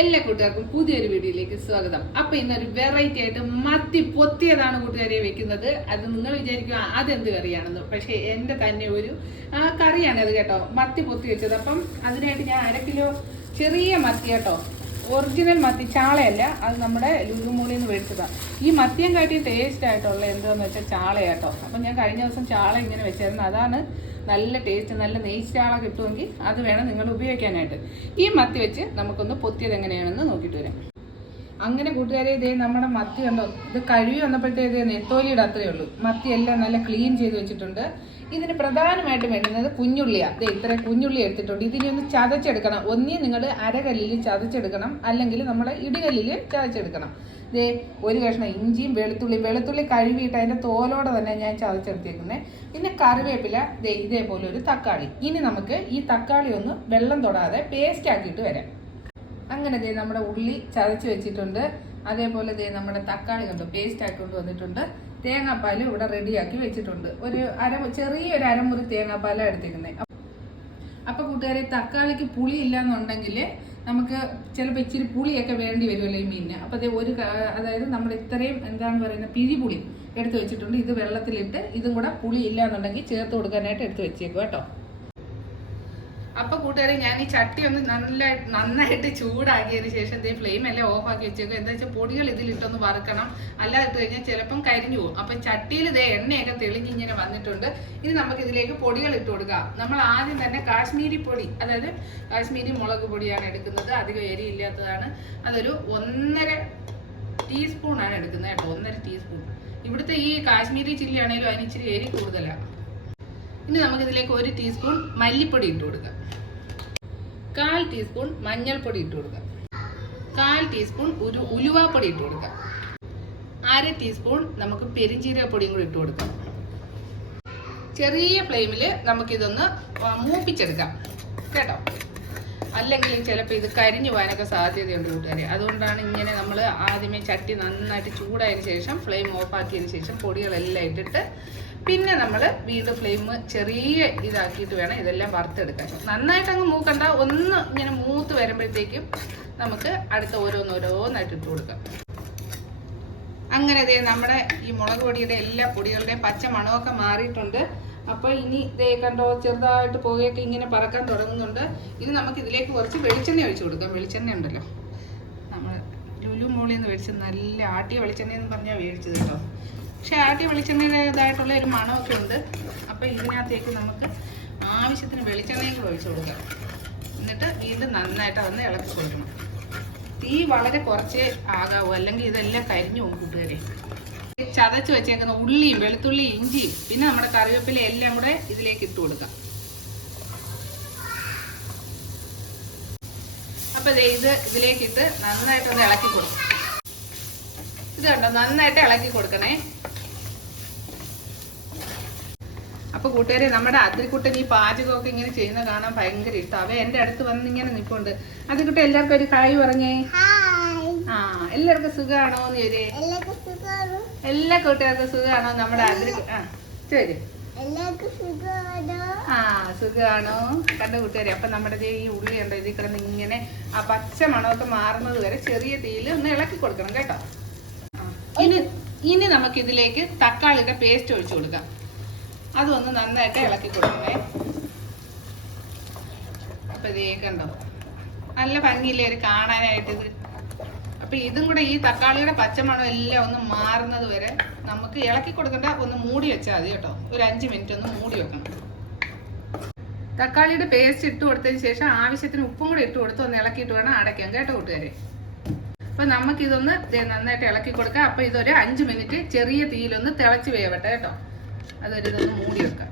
എല്ലാ കൂട്ടുകാർക്കും പുതിയൊരു വീഡിയോയിലേക്ക് സ്വാഗതം. അപ്പൊ ഇന്നൊരു വെറൈറ്റി ആയിട്ട് മത്തി പൊത്തിയതാണ് കൂട്ടുകാരെ വെക്കുന്നത്. അത് നിങ്ങൾ വിചാരിക്കുക അതെന്ത് കറിയാണെന്ന്. പക്ഷെ എന്റെ തന്നെ ഒരു കറിയാണ് അത് കേട്ടോ. മത്തി പൊത്തി വെച്ചത്. അപ്പം അതിനായിട്ട് ഞാൻ അര കിലോ ചെറിയ മത്തി കേട്ടോ. ഒറിജിനൽ മത്തി ചാളയല്ല അത് നമ്മുടെ ലുലുമൂളിൽ നിന്ന് മേടിച്ചതാണ് ഈ മത്തിയും കാട്ടി ടേസ്റ്റ് ആയിട്ടുള്ള എന്താന്ന് വെച്ചാൽ ചാളയാട്ടോ. അപ്പം ഞാൻ കഴിഞ്ഞ ദിവസം ചാള ഇങ്ങനെ വെച്ചായിരുന്നു അതാണ് നല്ല ടേസ്റ്റ് നല്ല നെയ് ചാള കിട്ടുമെങ്കിൽ അത് വേണം നിങ്ങൾ ഉപയോഗിക്കാനായിട്ട്. ഈ മത്തി വെച്ച് നമുക്കൊന്ന് പൊത്തിയത് എങ്ങനെയാണെന്ന് നോക്കിയിട്ട് വരാം. അങ്ങനെ കൂട്ടുകാരെ ഇതേ നമ്മുടെ മത്തി കണ്ടോ? ഇത് കഴുകി വന്നപ്പോഴത്തേക്ക് നെത്തോലിയുടെ അത്രയേ ഉള്ളൂ. മത്തി എല്ലാം നല്ല ക്ലീൻ ചെയ്ത് വെച്ചിട്ടുണ്ട്. ഇതിന് പ്രധാനമായിട്ടും വേണ്ടുന്നത് കുഞ്ഞുള്ളിയാണ് ഇതേ ഇത്ര കുഞ്ഞുള്ളി എടുത്തിട്ടുണ്ട്. ഇതിനെ ഒന്ന് ചതച്ചെടുക്കണം. ഒന്നേ നിങ്ങൾ അരകല്ലിൽ ചതച്ചെടുക്കണം. അല്ലെങ്കിൽ നമ്മൾ ഇടികല്ലിൽ ചതച്ചെടുക്കണം. ഇതേ ഒരു കഷ്ണം ഇഞ്ചിയും വെളുത്തുള്ളി വെളുത്തുള്ളി കഴുകിയിട്ട് അതിന്റെ തോലോടെ തന്നെ ഞാൻ ചതച്ചെടുത്തേക്കുന്നത് പിന്നെ കറിവേപ്പില ദേ ഇതേപോലെ ഒരു തക്കാളി. ഇനി നമുക്ക് ഈ തക്കാളി ഒന്ന് വെള്ളം തൊടാതെ പേസ്റ്റ് ആക്കിയിട്ട് വരാം. അങ്ങനെ ദേ നമ്മുടെ ഉള്ളി ചതച്ച് വെച്ചിട്ടുണ്ട്. അതേപോലെ ദേ നമ്മുടെ തക്കാളി കണ്ടു പേസ്റ്റ് ആക്കിക്കൊണ്ട് വന്നിട്ടുണ്ട്. തേങ്ങാപ്പാൽ ഇവിടെ റെഡിയാക്കി വെച്ചിട്ടുണ്ട്. ഒരു അര ചെറിയൊരു അരമുറി തേങ്ങാപ്പാലാണ് എടുത്തിരുന്നത് അപ്പൊ കൂട്ടുകാരെ തക്കാളിക്ക് പുളി ഇല്ലയെന്നുണ്ടെങ്കിൽ നമുക്ക് ചിലപ്പോൾ ഇച്ചിരി പുളിയൊക്കെ വേണ്ടി വരുമല്ലോ ഈ മീനിന്. അപ്പോൾ അതേ ഒരു അതായത് നമ്മൾ ഇത്രയും എന്താണ് പറയുന്നത് പിഴിപുളി എടുത്ത് വെച്ചിട്ടുണ്ട്. ഇത് വെള്ളത്തിലിട്ട് ഇതും കൂടെ പുളി ഇല്ലാന്നുണ്ടെങ്കിൽ ചേർത്ത് കൊടുക്കാനായിട്ട് എടുത്ത് വെച്ചേക്കും കേട്ടോ. അപ്പൊ കൂട്ടുകാരെ ഞാൻ ഈ ചട്ടി ഒന്ന് നല്ല നന്നായിട്ട് ചൂടാക്കിയതിന് ശേഷം ഇതേ ഫ്ലെയിം എല്ലാം ഓഫ് ആക്കി വെച്ചേക്കും എന്താ വെച്ചാൽ പൊടികൾ ഇതിലിട്ടൊന്ന് വറുക്കണം. അല്ലാതെ ഇട്ട് കഴിഞ്ഞാൽ ചിലപ്പം കരിഞ്ഞു പോകും. അപ്പൊ ചട്ടിയിൽ ഇതേ എണ്ണയൊക്കെ തെളിഞ്ഞ് ഇങ്ങനെ വന്നിട്ടുണ്ട്. ഇനി നമുക്ക് ഇതിലേക്ക് പൊടികൾ ഇട്ട് കൊടുക്കാം. നമ്മൾ ആദ്യം തന്നെ കാശ്മീരി പൊടി അതായത് കാശ്മീരി മുളക് പൊടിയാണ് എടുക്കുന്നത്. അധികം എരിയില്ലാത്തതാണ് അതൊരു ഒന്നര ടീസ്പൂൺ ആണ് എടുക്കുന്നത് കേട്ടോ. ഒന്നര ടീസ്പൂൺ ഇവിടുത്തെ ഈ കാശ്മീരി ചില്ലി ആണെങ്കിലും അതിന് ഇച്ചിരി എരി കൂടുതലാണ് ഇനി നമുക്കിതിലേക്ക് ഒരു ടീസ്പൂൺ മല്ലിപ്പൊടി ഇട്ട് കൊടുക്കാം. കാൽ ടീസ്പൂൺ മഞ്ഞൾപ്പൊടി ഇട്ട് കൊടുക്കാം. കാൽ ടീസ്പൂൺ ഒരു ഉലുവാപ്പൊടി ഇട്ട് കൊടുക്കാം. അര ടീസ്പൂൺ നമുക്ക് പെരിഞ്ചീരകപ്പൊടിയും കൂടി ഇട്ട് കൊടുക്കാം. ചെറിയ ഫ്ലെയിമിൽ നമുക്കിതൊന്ന് മൂപ്പിച്ചെടുക്കാം. കേട്ടോ? അല്ലെങ്കിൽ ചിലപ്പോൾ ഇത് കരിഞ്ഞു പോകാനൊക്കെ സാധ്യതയുണ്ട് കൂട്ടുകാരെ. അതുകൊണ്ടാണ് ഇങ്ങനെ നമ്മൾ ആദ്യമേ ചട്ടി നന്നായിട്ട് ചൂടായതിനു ശേഷം ഫ്ലെയിം ഓഫ് ആക്കിയതിന് ശേഷം പൊടികളെല്ലാം ഇട്ടിട്ട് പിന്നെ നമ്മൾ വീണ്ടും ഫ്ലെയിം ചെറിയ ഇതാക്കിയിട്ട് വേണം ഇതെല്ലാം വറുത്തെടുക്കാൻ. നന്നായിട്ട് അങ്ങ് മൂക്കണ്ട. ഒന്ന് ഇങ്ങനെ മൂത്ത് വരുമ്പോഴത്തേക്കും നമുക്ക് അടുത്ത ഓരോന്നോരോന്നായിട്ട് ഇട്ട് കൊടുക്കാം. അങ്ങനെ ഇതേ നമ്മുടെ ഈ മുളക് പൊടിയുടെ എല്ലാ പൊടികളുടെയും പച്ച മണമൊക്കെ മാറിയിട്ടുണ്ട്. അപ്പോൾ ഇനി ഇതേ കണ്ടോ ചെറുതായിട്ട് പുകയൊക്കെ ഇങ്ങനെ പറക്കാൻ തുടങ്ങുന്നുണ്ട്. ഇനി നമുക്ക് ഇതിലേക്ക് കുറച്ച് വെളിച്ചെണ്ണ ഒഴിച്ചു കൊടുക്കാം. വെളിച്ചെണ്ണ ഉണ്ടല്ലോ. നമ്മൾ ലുലു മോളിൽ നിന്ന് നല്ല ആട്ടിയ വെളിച്ചെണ്ണ എന്ന് പറഞ്ഞാൽ മേടിച്ചത് കേട്ടോ. പക്ഷെ ആട്ടിയ വെളിച്ചെണ്ണയുടേതായിട്ടുള്ള ഒരു മണമൊക്കെ ഉണ്ട്. അപ്പോൾ ഇതിനകത്തേക്ക് നമുക്ക് ആവശ്യത്തിന് വെളിച്ചെണ്ണയും കൂടെ ഒഴിച്ചു കൊടുക്കാം. എന്നിട്ട് വീണ്ടും നന്നായിട്ട് അതൊന്ന് ഇളക്കി കൊടുക്കണം. തീ വളരെ കുറച്ച് ആകാവൂ. അല്ലെങ്കിൽ ഇതെല്ലാം കരിഞ്ഞു പോകും കൂട്ടുകാരെ. ചതച്ച് വെച്ചേക്കുന്ന ഉള്ളിയും വെളുത്തുള്ളിയും ഇഞ്ചിയും പിന്നെ നമ്മുടെ കറിവേപ്പില എല്ലാം കൂടെ ഇതിലേക്ക് ഇട്ട് കൊടുക്കാം. അപ്പൊ ദേ ഇത് ഇതിലേക്ക് ഇട്ട് നന്നായിട്ടൊന്ന് ഇളക്കി കൊടുക്കും. ഇത് കണ്ടോ? നന്നായിട്ട് ഇളക്കി കൊടുക്കണേ. അപ്പൊ കൂട്ടുകാരെ നമ്മുടെ അതിൽക്കുട്ടൻ ഈ പാചകമൊക്കെ ഇങ്ങനെ ചെയ്യുന്ന കാണാൻ ഭയങ്കര ഇഷ്ടം. അവ എന്റെ അടുത്ത് വന്ന് ഇങ്ങനെ നിൽപ്പുണ്ട് അതിൽക്കുട്ടൻ എല്ലാവർക്കും ഒരു കായ് പറഞ്ഞേ. ആ എല്ലാവർക്കും സുഖമാണോ എന്ന് ചോദിച്ചേ. എല്ലാ കൂട്ടുകാർക്കും സുഖമാണോ നമ്മുടെ അതിൽ ആ സുഖമാണോ? ആ സുഖമാണോ കണ്ട കൂട്ടുകാരെ അപ്പൊ നമ്മുടെ ഈ ഉള്ളി ഉണ്ടോ ഇതിൽ കിടന്ന് ഇങ്ങനെ ആ പച്ച മണമൊക്കെ മാറുന്നത് വരെ ചെറിയ തീയിൽ ഒന്ന് ഇളക്കി കൊടുക്കണം കേട്ടോ. ഇനി ഇനി നമുക്ക് ഇതിലേക്ക് തക്കാളിയുടെ പേസ്റ്റ് ഒഴിച്ചു കൊടുക്കാം. അതൊന്ന് നന്നായിട്ട് ഇളക്കി കൊടുക്കണേ. അപ്പൊ ഇതേ കണ്ടോ? നല്ല ഭംഗിയില്ലേ ഒരു കാണാനായിട്ട് ഇത്? അപ്പൊ ഇതും കൂടെ ഈ തക്കാളിയുടെ പച്ചമണം എല്ലാം ഒന്ന് മാറുന്നത് വരെ നമുക്ക് ഇളക്കി കൊടുക്കണ്ട ഒന്ന് മൂടി വെച്ചാൽ മതി കേട്ടോ. ഒരു അഞ്ച് മിനിറ്റ് ഒന്ന് മൂടി വെക്കണം. തക്കാളിയുടെ പേസ്റ്റ് ഇട്ട് കൊടുത്തതിന് ശേഷം ആവശ്യത്തിന് ഉപ്പും കൂടെ ഇട്ട് കൊടുത്ത് ഒന്ന് ഇളക്കിയിട്ട് വേണം അടയ്ക്കാം കേട്ടോ കൂട്ടുകാരെ. അപ്പൊ നമുക്കിതൊന്ന് നന്നായിട്ട് ഇളക്കി കൊടുക്കാം. അപ്പൊ ഇതൊരു അഞ്ച് മിനിറ്റ് ചെറിയ തീയിലൊന്ന് തിളച്ച് വേവട്ടെ കേട്ടോ. അതൊരു ഇതൊന്ന് മൂടി വെക്കാം.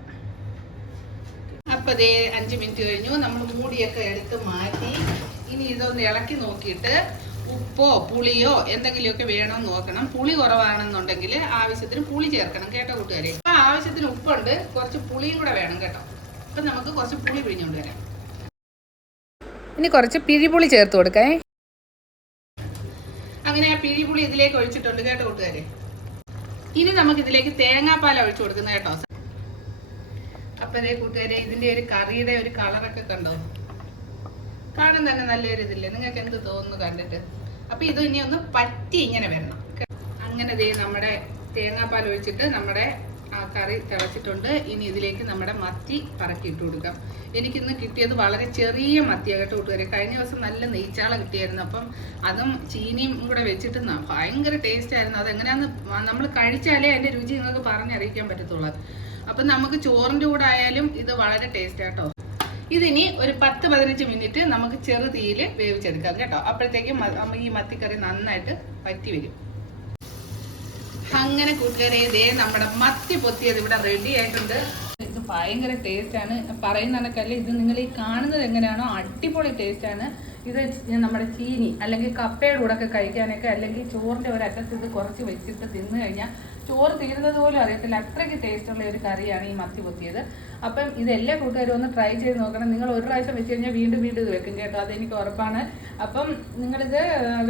അപ്പൊ ദേ അഞ്ച് മിനിറ്റ് കഴിഞ്ഞു. നമ്മൾ മൂടിയൊക്കെ എടുത്ത് മാറ്റി. ഇനി ഇതൊന്ന് ഇളക്കി നോക്കിയിട്ട് ഉപ്പോ പുളിയോ എന്തെങ്കിലുമൊക്കെ വേണമെന്ന് നോക്കണം. പുളി കുറവാണെന്നുണ്ടെങ്കിൽ ആവശ്യത്തിന് പുളി ചേർക്കണം കേട്ടോ കൂട്ടുകാരെ. അപ്പൊ ആവശ്യത്തിന് ഉപ്പുണ്ട്. കുറച്ച് പുളിയും കൂടെ വേണം കേട്ടോ. അപ്പൊ നമുക്ക് കുറച്ച് പുളി പിഴിഞ്ഞുകൊണ്ട് വരാം. ഇനി കുറച്ച് പിഴിപുളി ചേർത്ത് കൊടുക്കേ. അങ്ങനെ ആ പിഴിപുളി ഇതിലേക്ക് ഒഴിച്ചിട്ടുണ്ട് കേട്ടോ കൂട്ടുകാരെ. ഇനി നമുക്ക് ഇതിലേക്ക് തേങ്ങാപ്പാൽ ഒഴിച്ചു കൊടുക്കുന്നത് കേട്ടോ. അപ്പൊ ഇതേ കൂട്ടുകാരെ ഇതിന്റെ ഒരു കറിയുടെ ഒരു കളറൊക്കെ കണ്ടോ? കാണാൻ തന്നെ നല്ലൊരു ഇതില്ലേ? നിങ്ങൾക്ക് എന്ത് തോന്നുന്നു കണ്ടിട്ട്? അപ്പൊ ഇത് ഇനി ഒന്ന് പറ്റി ഇങ്ങനെ വരണം. അങ്ങനെ ദേ നമ്മുടെ തേങ്ങാപ്പാൽ ഒഴിച്ചിട്ട് നമ്മുടെ ആ കറി തിളച്ചിട്ടുണ്ട്. ഇനി ഇതിലേക്ക് നമ്മുടെ മത്തി പറക്കി ഇട്ട് കൊടുക്കാം. എനിക്കിന്ന് കിട്ടിയത് വളരെ ചെറിയ മത്തിയായിട്ട് കേട്ടോ കൂട്ടുകാരെ. കഴിഞ്ഞ ദിവസം നല്ല നെയ്ച്ചാള കിട്ടിയായിരുന്നു. അപ്പം അതും ചീനിയും കൂടെ വെച്ചിട്ട് ഭയങ്കര ടേസ്റ്റ് ആയിരുന്നു. അതെങ്ങനെയാന്ന് നമ്മൾ കഴിച്ചാലേ അതിന്റെ രുചി നിങ്ങൾക്ക് പറഞ്ഞറിയിക്കാൻ പറ്റത്തുള്ളൂ. അപ്പം നമുക്ക് ചോറിന്റെ കൂടെ ആയാലും ഇത് വളരെ ടേസ്റ്റ് ആട്ടോ ഇതിനി ഒരു പത്ത് പതിനഞ്ച് മിനിറ്റ് നമുക്ക് ചെറുതീയിൽ വേവിച്ചെടുക്കാം കേട്ടോ. അപ്പോഴത്തേക്കും ഈ മത്തിക്കറി നന്നായിട്ട് പറ്റി വരും. അങ്ങനെ കൂട്ടുകാരെ ഇതേ നമ്മുടെ മത്തി പൊത്തിയത് ഇവിടെ റെഡി ആയിട്ടുണ്ട്. ഇത് ഭയങ്കര ടേസ്റ്റ് ആണ്. പറയുന്ന കണക്കല്ല ഇത് നിങ്ങൾ ഈ കാണുന്നത് എങ്ങനെയാണോ അടിപൊളി ടേസ്റ്റ് ആണ്. ഇത് നമ്മുടെ ചീനി അല്ലെങ്കിൽ കപ്പയുടെ കൂടെ ഒക്കെ കഴിക്കാനൊക്കെ അല്ലെങ്കിൽ ചോറിന്റെ ഒരറ്റത്ത് ഇത് കുറച്ച് വെച്ചിട്ട് തിന്നു കഴിഞ്ഞാൽ ചോറ് തീരുന്നത് പോലും അറിയത്തില്ല. അത്രയ്ക്ക് ടേസ്റ്റുള്ള ഒരു കറിയാണ് ഈ മത്തി പൊത്തിയത്. അപ്പം ഇത് എല്ലാ കൂട്ടുകാരും ഒന്ന് ട്രൈ ചെയ്ത് നോക്കണം. നിങ്ങൾ ഒരു പ്രാവശ്യം വെച്ച് കഴിഞ്ഞാൽ വീണ്ടും വീണ്ടും ഇത് വെക്കും കേട്ടോ. അതെനിക്ക് ഉറപ്പാണ്. അപ്പം നിങ്ങളിത്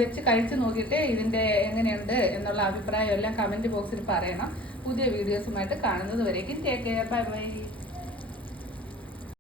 വെച്ച് കഴിച്ച് നോക്കിയിട്ട് ഇതിന്റെ എങ്ങനെയുണ്ട് എന്നുള്ള അഭിപ്രായം എല്ലാം കമന്റ് ബോക്സിൽ പറയണം. പുതിയ വീഡിയോസുമായിട്ട് കാണുന്നത് വരേക്കും. Take care bye bye